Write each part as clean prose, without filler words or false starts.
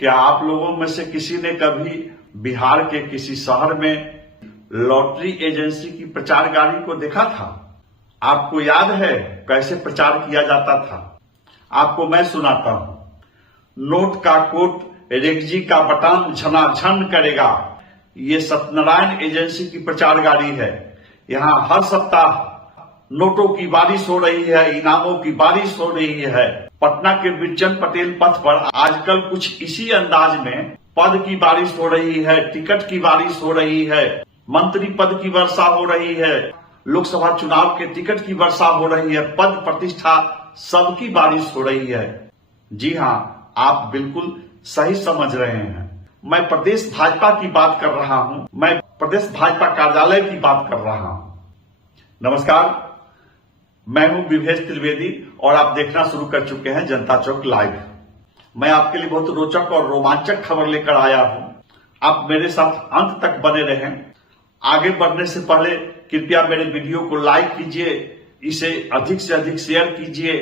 क्या आप लोगों में से किसी ने कभी बिहार के किसी शहर में लॉटरी एजेंसी की प्रचार गाड़ी को देखा था? आपको याद है कैसे प्रचार किया जाता था? आपको मैं सुनाता हूं। नोट का कोट, रेगजी का बटन झनाझन करेगा। ये सत्यनारायण एजेंसी की प्रचार गाड़ी है। यहाँ हर सप्ताह नोटों की बारिश हो रही है, इनामों की बारिश हो रही है। पटना के बिरचंद पटेल पथ पर आजकल कुछ इसी अंदाज में पद की बारिश हो रही है, टिकट की बारिश हो रही है, मंत्री पद की वर्षा हो रही है, लोकसभा चुनाव के टिकट की वर्षा हो रही है, पद प्रतिष्ठा सबकी बारिश हो रही है। जी हाँ, आप बिल्कुल सही समझ रहे हैं। मैं प्रदेश भाजपा की बात कर रहा हूं। मैं प्रदेश भाजपा कार्यालय की बात कर रहा हूं। नमस्कार, मैं हूं विभेश त्रिवेदी और आप देखना शुरू कर चुके हैं जनता चौक लाइव। मैं आपके लिए बहुत रोचक और रोमांचक खबर लेकर आया हूं। आप मेरे साथ अंत तक बने रहें। आगे बढ़ने से पहले कृपया मेरे वीडियो को लाइक कीजिए, इसे अधिक से अधिक शेयर कीजिए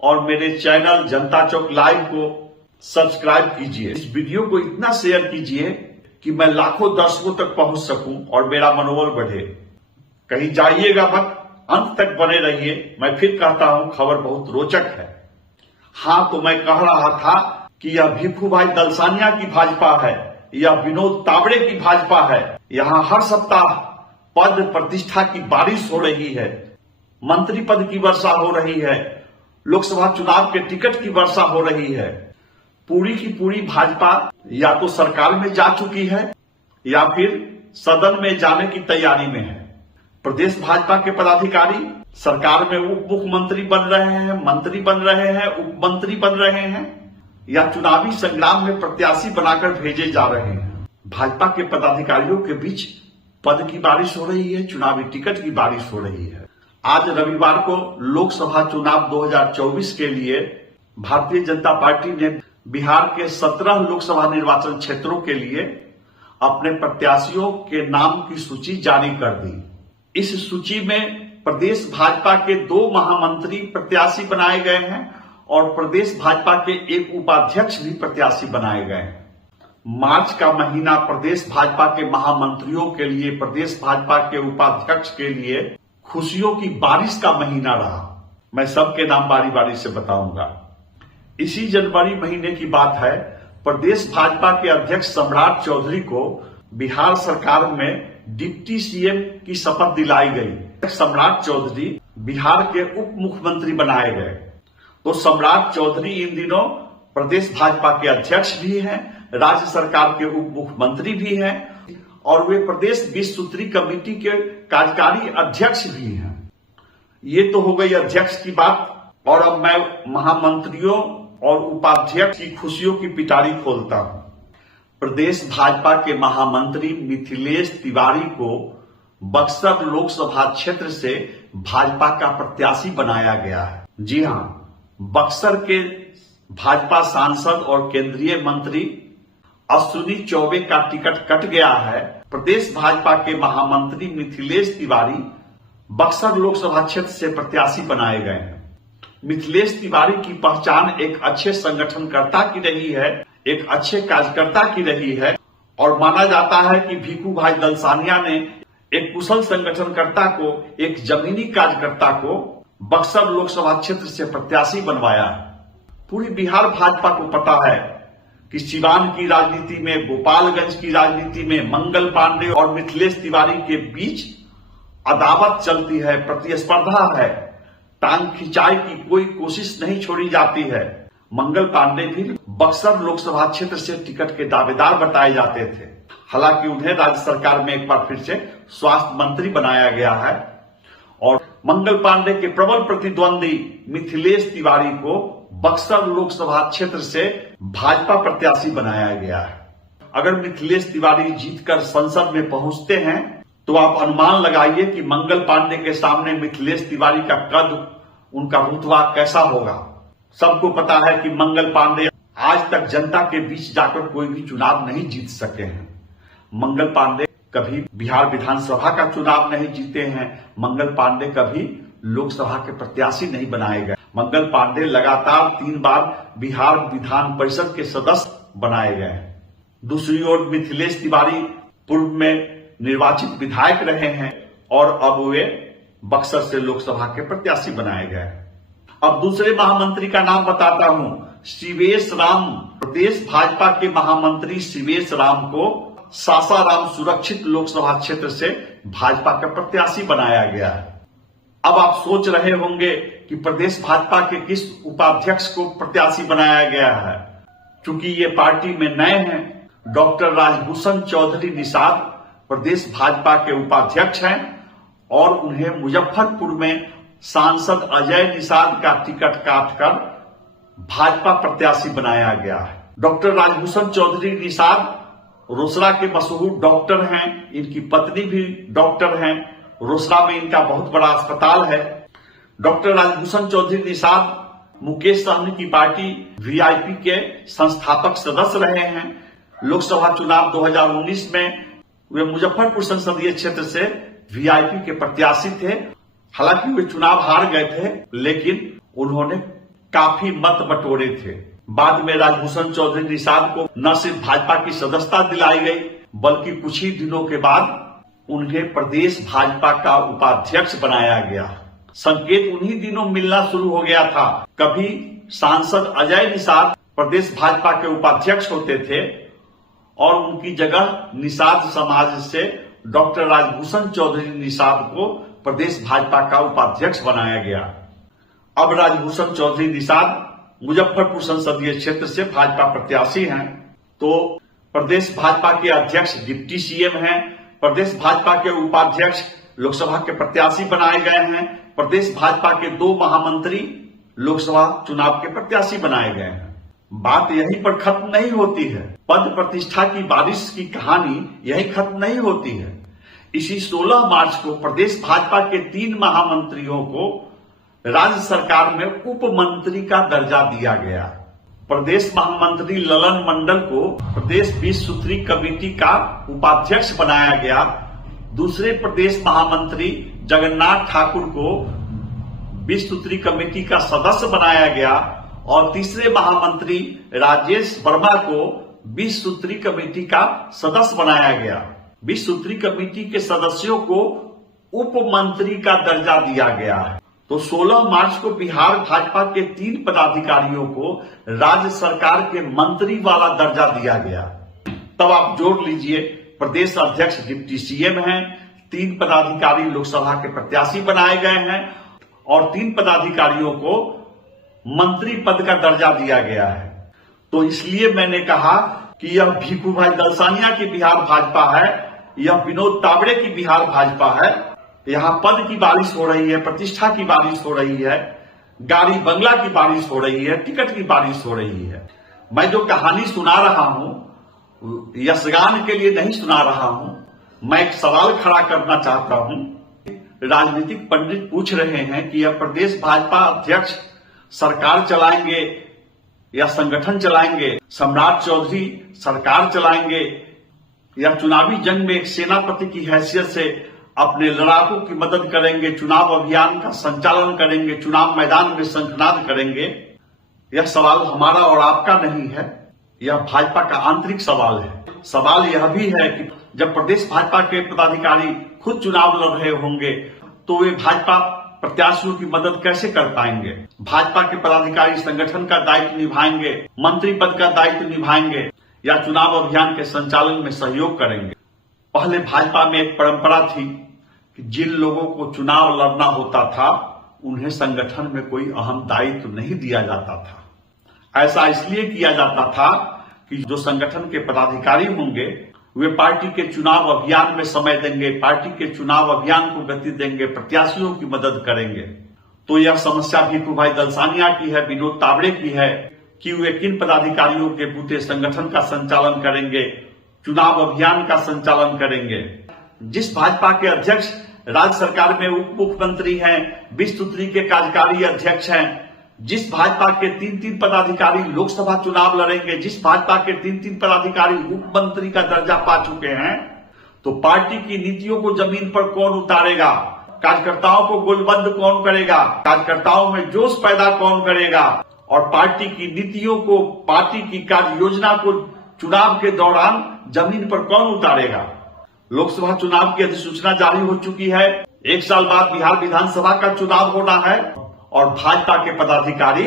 और मेरे चैनल जनता चौक लाइव को सब्सक्राइब कीजिए। इस वीडियो को इतना शेयर कीजिए कि मैं लाखों दर्शकों तक पहुंच सकूं और मेरा मनोबल बढ़े। कहीं जाइएगा मत, अंत तक बने रहिए। मैं फिर कहता हूं, खबर बहुत रोचक है। हाँ, तो मैं कह रहा था कि यह भिखू भाई दलसानिया की भाजपा है, यह विनोद तावड़े की भाजपा है। यहाँ हर सप्ताह पद प्रतिष्ठा की बारिश हो रही है, मंत्री पद की वर्षा हो रही है, लोकसभा चुनाव के टिकट की वर्षा हो रही है। पूरी की पूरी भाजपा या तो सरकार में जा चुकी है या फिर सदन में जाने की तैयारी में है। प्रदेश भाजपा के पदाधिकारी सरकार में उप मुख्यमंत्री बन रहे हैं, मंत्री बन रहे हैं, उप मंत्री बन रहे हैं या चुनावी संग्राम में प्रत्याशी बनाकर भेजे जा रहे हैं। भाजपा के पदाधिकारियों के बीच पद की बारिश हो रही है, चुनावी टिकट की बारिश हो रही है। आज रविवार को लोकसभा चुनाव 2024 के लिए भारतीय जनता पार्टी ने बिहार के 17 लोकसभा निर्वाचन क्षेत्रों के लिए अपने प्रत्याशियों के नाम की सूची जारी कर दी। इस सूची में प्रदेश भाजपा के 2 महामंत्री प्रत्याशी बनाए गए हैं और प्रदेश भाजपा के 1 उपाध्यक्ष भी प्रत्याशी बनाए गए हैं। मार्च का महीना प्रदेश भाजपा के महामंत्रियों के लिए, प्रदेश भाजपा के उपाध्यक्ष के लिए खुशियों की बारिश का महीना रहा। मैं सबके नाम बारी बारी से बताऊंगा। इसी जनवरी महीने की बात है, प्रदेश भाजपा के अध्यक्ष सम्राट चौधरी को बिहार सरकार में डिप्टी सीएम की शपथ दिलाई गई। सम्राट चौधरी बिहार के उप मुख्यमंत्री बनाए गए। तो सम्राट चौधरी इन दिनों प्रदेश भाजपा के अध्यक्ष भी हैं, राज्य सरकार के उप मुख्यमंत्री भी हैं और वे प्रदेश 20 सूत्री कमेटी के कार्यकारी अध्यक्ष भी हैं। ये तो हो गई अध्यक्ष की बात। और अब मैं महामंत्रियों और उपाध्यक्ष की खुशियों की पिटारी खोलता हूं। प्रदेश भाजपा के महामंत्री मिथिलेश तिवारी को बक्सर लोकसभा क्षेत्र से भाजपा का प्रत्याशी बनाया गया है। जी हां, बक्सर के भाजपा सांसद और केंद्रीय मंत्री अश्विनी चौबे का टिकट कट गया है। प्रदेश भाजपा के महामंत्री मिथिलेश तिवारी बक्सर लोकसभा क्षेत्र से प्रत्याशी बनाए गए हैं। मिथिलेश तिवारी की पहचान एक अच्छे संगठनकर्ता की रही है, एक अच्छे कार्यकर्ता की रही है और माना जाता है कि भिखू भाई दलसानिया ने एक कुशल संगठनकर्ता को, एक जमीनी कार्यकर्ता को बक्सर लोकसभा क्षेत्र से प्रत्याशी बनवाया है। पूरी बिहार भाजपा को पता है कि सिवान की राजनीति में, गोपालगंज की राजनीति में मंगल पांडे और मिथिलेश तिवारी के बीच अदावत चलती है, प्रतिस्पर्धा है, टांग खिंचाई की कोई कोशिश नहीं छोड़ी जाती है। मंगल पांडे भी बक्सर लोकसभा क्षेत्र से टिकट के दावेदार बताए जाते थे। हालांकि उन्हें राज्य सरकार में एक बार फिर से स्वास्थ्य मंत्री बनाया गया है और मंगल पांडे के प्रबल प्रतिद्वंदी मिथिलेश तिवारी को बक्सर लोकसभा क्षेत्र से भाजपा प्रत्याशी बनाया गया है। अगर मिथिलेश तिवारी जीतकर संसद में पहुंचते हैं तो आप अनुमान लगाइए कि मंगल पांडे के सामने मिथिलेश तिवारी का कद, उनका रुतबा कैसा होगा। सबको पता है कि मंगल पांडे आज तक जनता के बीच जाकर कोई भी चुनाव नहीं जीत सके हैं। मंगल पांडे कभी बिहार विधानसभा का चुनाव नहीं जीते हैं। मंगल पांडे कभी लोकसभा के प्रत्याशी नहीं बनाए गए। मंगल पांडे लगातार 3 बार बिहार विधान परिषद के सदस्य बनाए गए। दूसरी ओर मिथिलेश तिवारी पूर्व में निर्वाचित विधायक रहे हैं और अब वे बक्सर से लोकसभा के प्रत्याशी बनाए गए। अब दूसरे महामंत्री का नाम बताता हूं, शिवेश राम। प्रदेश भाजपा के महामंत्री शिवेश राम को सासाराम सुरक्षित लोकसभा क्षेत्र से भाजपा का प्रत्याशी बनाया गया है। अब आप सोच रहे होंगे कि प्रदेश भाजपा के किस उपाध्यक्ष को प्रत्याशी बनाया गया है। चूंकि ये पार्टी में नए हैं, डॉक्टर राजभूषण चौधरी निषाद प्रदेश भाजपा के उपाध्यक्ष हैं और उन्हें मुजफ्फरपुर में सांसद अजय निषाद का टिकट काटकर भाजपा प्रत्याशी बनाया गया है। डॉक्टर राजभूषण चौधरी निषाद रोसड़ा के मशहूर डॉक्टर हैं, इनकी पत्नी भी डॉक्टर हैं। रोसड़ा में इनका बहुत बड़ा अस्पताल है। डॉक्टर राजभूषण चौधरी निषाद मुकेश सहनी की पार्टी वीआईपी के संस्थापक सदस्य रहे हैं। लोकसभा चुनाव 2019 में वे मुजफ्फरपुर संसदीय क्षेत्र से वीआईपी के प्रत्याशी थे। हालांकि वे चुनाव हार गए थे, लेकिन उन्होंने काफी मत बटोरे थे। बाद में राजभूषण चौधरी निषाद को न सिर्फ भाजपा की सदस्यता दिलाई गई, बल्कि कुछ ही दिनों के बाद उन्हें प्रदेश भाजपा का उपाध्यक्ष बनाया गया। संकेत उन्हीं दिनों मिलना शुरू हो गया था। कभी सांसद अजय निषाद प्रदेश भाजपा के उपाध्यक्ष होते थे और उनकी जगह निषाद समाज से डॉक्टर राजभूषण चौधरी निषाद को प्रदेश भाजपा का उपाध्यक्ष बनाया गया। अब राजभूषण चौधरी निषाद मुजफ्फरपुर संसदीय क्षेत्र से भाजपा प्रत्याशी हैं। तो प्रदेश भाजपा के अध्यक्ष डिप्टी सीएम हैं, प्रदेश भाजपा के उपाध्यक्ष लोकसभा के प्रत्याशी बनाए गए हैं, प्रदेश भाजपा के 2 महामंत्री लोकसभा चुनाव के प्रत्याशी बनाए गए हैं। बात यहीं पर खत्म नहीं होती है। पद प्रतिष्ठा की बारिश की कहानी यहीं खत्म नहीं होती है। इसी 16 मार्च को प्रदेश भाजपा के 3 महामंत्रियों को राज्य सरकार में उप मंत्री का दर्जा दिया गया। प्रदेश महामंत्री ललन मंडल को प्रदेश 20 सूत्री कमेटी का उपाध्यक्ष बनाया गया। दूसरे प्रदेश महामंत्री जगन्नाथ ठाकुर को 20 सूत्री कमेटी का सदस्य बनाया गया और तीसरे महामंत्री राजेश वर्मा को 20 सूत्री कमेटी का सदस्य बनाया गया। 20 सूत्री कमेटी के सदस्यों को उप मंत्री का दर्जा दिया गया है। तो 16 मार्च को बिहार भाजपा के 3 पदाधिकारियों को राज्य सरकार के मंत्री वाला दर्जा दिया गया। तब आप जोड़ लीजिए, प्रदेश अध्यक्ष डिप्टी सीएम हैं, 3 पदाधिकारी लोकसभा के प्रत्याशी बनाए गए हैं और 3 पदाधिकारियों को मंत्री पद का दर्जा दिया गया है। तो इसलिए मैंने कहा कि यह भीखू भाई दलसानिया की बिहार भाजपा है, यह विनोद तावड़े की बिहार भाजपा है। यहाँ पद की बारिश हो रही है, प्रतिष्ठा की बारिश हो रही है, गाड़ी बंगला की बारिश हो रही है, टिकट की बारिश हो रही है। मैं जो कहानी सुना रहा हूं यशगान के लिए नहीं सुना रहा हूं, मैं एक सवाल खड़ा करना चाहता हूं। राजनीतिक पंडित पूछ रहे हैं कि यह प्रदेश भाजपा अध्यक्ष सरकार चलाएंगे या संगठन चलाएंगे, सम्राट चौधरी सरकार चलाएंगे या चुनावी जंग में एक सेनापति की हैसियत से अपने लड़ाकों की मदद करेंगे, चुनाव अभियान का संचालन करेंगे, चुनाव मैदान में शंखनाद करेंगे। यह सवाल हमारा और आपका नहीं है, यह भाजपा का आंतरिक सवाल है। सवाल यह भी है कि जब प्रदेश भाजपा के पदाधिकारी खुद चुनाव लड़ रहे होंगे तो वे भाजपा प्रत्याशियों की मदद कैसे कर पाएंगे। भाजपा के पदाधिकारी संगठन का दायित्व निभाएंगे, मंत्री पद का दायित्व निभाएंगे या चुनाव अभियान के संचालन में सहयोग करेंगे। पहले भाजपा में एक परंपरा थी कि जिन लोगों को चुनाव लड़ना होता था उन्हें संगठन में कोई अहम दायित्व नहीं दिया जाता था। ऐसा इसलिए किया जाता था कि जो संगठन के पदाधिकारी होंगे वे पार्टी के चुनाव अभियान में समय देंगे, पार्टी के चुनाव अभियान को गति देंगे, प्रत्याशियों की मदद करेंगे। तो यह समस्या भीखू भाई दलसानिया की है, विनोद तावड़े की है कि वे किन पदाधिकारियों के बूते संगठन का संचालन करेंगे, चुनाव अभियान का संचालन करेंगे। जिस भाजपा के अध्यक्ष राज्य सरकार में उप मुख्यमंत्री हैं, 20 सूत्री के कार्यकारी अध्यक्ष हैं, जिस भाजपा के 3 पदाधिकारी लोकसभा चुनाव लड़ेंगे, जिस भाजपा के 3 पदाधिकारी उप मंत्री का दर्जा पा चुके हैं, तो पार्टी की नीतियों को जमीन पर कौन उतारेगा, कार्यकर्ताओं को गोलबंद कौन करेगा, कार्यकर्ताओं में जोश पैदा कौन करेगा और पार्टी की नीतियों को, पार्टी की कार्य योजना को चुनाव के दौरान जमीन पर कौन उतारेगा। लोकसभा चुनाव की अधिसूचना जारी हो चुकी है। 1 साल बाद बिहार विधानसभा का चुनाव होना है और भाजपा के पदाधिकारी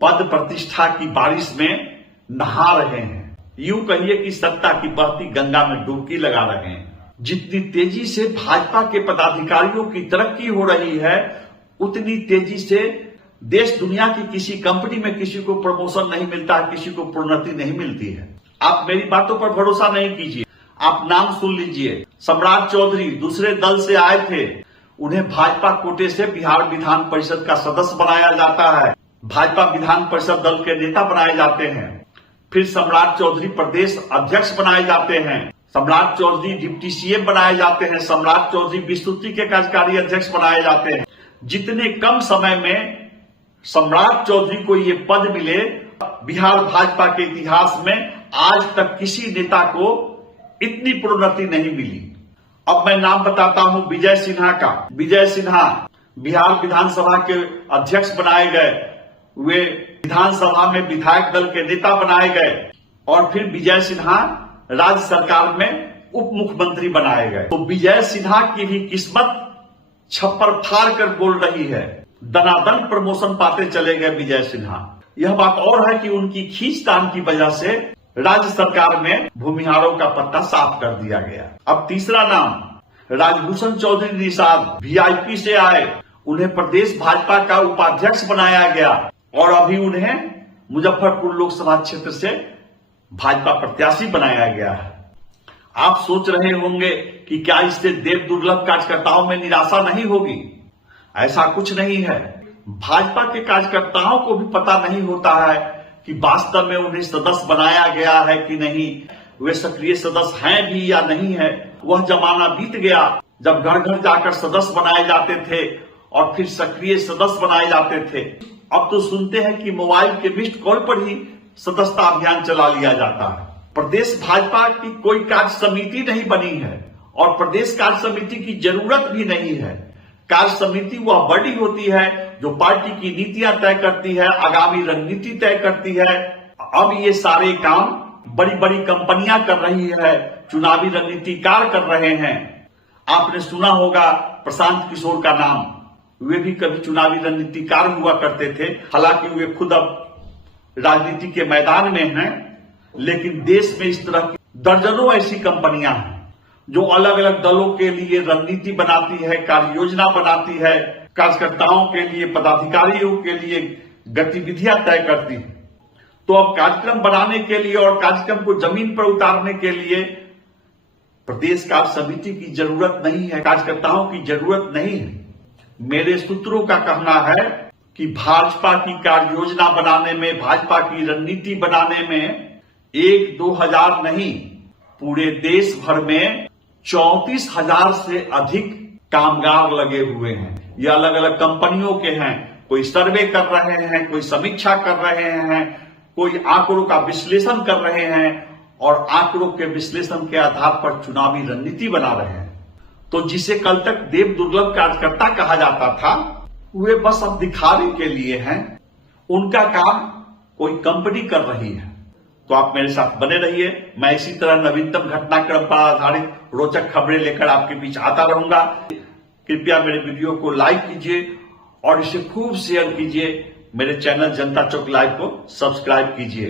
पद प्रतिष्ठा की बारिश में नहा रहे हैं। यूं कहिए कि सत्ता की बहती गंगा में डुबकी लगा रहे हैं। जितनी तेजी से भाजपा के पदाधिकारियों की तरक्की हो रही है, उतनी तेजी से देश दुनिया की किसी कंपनी में किसी को प्रमोशन नहीं मिलता है, किसी को प्रोन्नति नहीं मिलती है। आप मेरी बातों पर भरोसा नहीं कीजिए, आप नाम सुन लीजिए। सम्राट चौधरी दूसरे दल से आए थे, उन्हें भाजपा कोटे से बिहार विधान परिषद का सदस्य बनाया जाता है, भाजपा विधान परिषद दल के नेता बनाए जाते हैं। फिर सम्राट चौधरी प्रदेश अध्यक्ष बनाए जाते हैं, सम्राट चौधरी डिप्टी सीएम बनाए जाते हैं, सम्राट चौधरी विस्तृति के कार्यकारी अध्यक्ष बनाए जाते हैं। जितने कम समय में सम्राट चौधरी को ये पद मिले, बिहार भाजपा के इतिहास में आज तक किसी नेता को इतनी प्रोन्नति नहीं मिली। अब मैं नाम बताता हूं विजय सिन्हा का। विजय सिन्हा बिहार विधानसभा के अध्यक्ष बनाए गए, वे विधानसभा में विधायक दल के नेता बनाए गए और फिर विजय सिन्हा राज्य सरकार में उप मुख्यमंत्री बनाए गए। तो विजय सिन्हा की भी किस्मत छप्पर फाड़ कर बोल रही है। दनादन प्रमोशन पाते चले गए विजय सिन्हा। यह बात और है कि उनकी खींचतान की वजह से राज्य सरकार में भूमिहारों का पत्ता साफ कर दिया गया। अब तीसरा नाम राजभूषण चौधरी निषाद, वीआईपी से आए, उन्हें प्रदेश भाजपा का उपाध्यक्ष बनाया गया और अभी उन्हें मुजफ्फरपुर लोकसभा क्षेत्र से भाजपा प्रत्याशी बनाया गया है। आप सोच रहे होंगे कि क्या इससे देव दुर्लभ कार्यकर्ताओं में निराशा नहीं होगी? ऐसा कुछ नहीं है। भाजपा के कार्यकर्ताओं को भी पता नहीं होता है कि वास्तव में उन्हें सदस्य बनाया गया है कि नहीं, वे सक्रिय सदस्य हैं भी या नहीं है। वह जमाना बीत गया जब घर घर जाकर सदस्य बनाए जाते थे और फिर सक्रिय सदस्य बनाए जाते थे। अब तो सुनते हैं कि मोबाइल के मिस्ड कॉल पर ही सदस्यता अभियान चला लिया जाता है। प्रदेश भाजपा की कोई कार्य समिति नहीं बनी है और प्रदेश कार्य समिति की जरूरत भी नहीं है। कार्य समिति वह बॉडी होती है जो पार्टी की नीतियां तय करती है, आगामी रणनीति तय करती है। अब ये सारे काम बड़ी बड़ी कंपनियां कर रही है, चुनावी रणनीतिकार कर रहे हैं। आपने सुना होगा प्रशांत किशोर का नाम, वे भी कभी चुनावी रणनीतिकार हुआ करते थे। हालांकि वे खुद अब राजनीति के मैदान में हैं, लेकिन देश में इस तरह की दर्जनों ऐसी कंपनियां हैं जो अलग अलग दलों के लिए रणनीति बनाती है, कार्य योजना बनाती है, कार्यकर्ताओं के लिए, पदाधिकारियों के लिए गतिविधियां तय करती है। तो अब कार्यक्रम बनाने के लिए और कार्यक्रम को जमीन पर उतारने के लिए प्रदेश कार्य समिति की जरूरत नहीं है, कार्यकर्ताओं की जरूरत नहीं है। मेरे सूत्रों का कहना है कि भाजपा की कार्य योजना बनाने में, भाजपा की रणनीति बनाने में 1-2 हजार नहीं, पूरे देश भर में 34,000 से अधिक कामगार लगे हुए हैं। ये अलग अलग कंपनियों के हैं, कोई सर्वे कर रहे हैं, कोई समीक्षा कर रहे हैं, कोई आंकड़ों का विश्लेषण कर रहे हैं और आंकड़ों के विश्लेषण के आधार पर चुनावी रणनीति बना रहे हैं। तो जिसे कल तक देव दुर्लभ कार्यकर्ता कहा जाता था, वे बस अब दिखावे के लिए हैं। उनका काम कोई कंपनी कर रही है। तो आप मेरे साथ बने रहिए। मैं इसी तरह नवीनतम घटनाक्रम पर आधारित रोचक खबरें लेकर आपके बीच आता रहूंगा। कृपया मेरे वीडियो को लाइक कीजिए और इसे खूब शेयर कीजिए। मेरे चैनल जनता चौक लाइव को सब्सक्राइब कीजिए।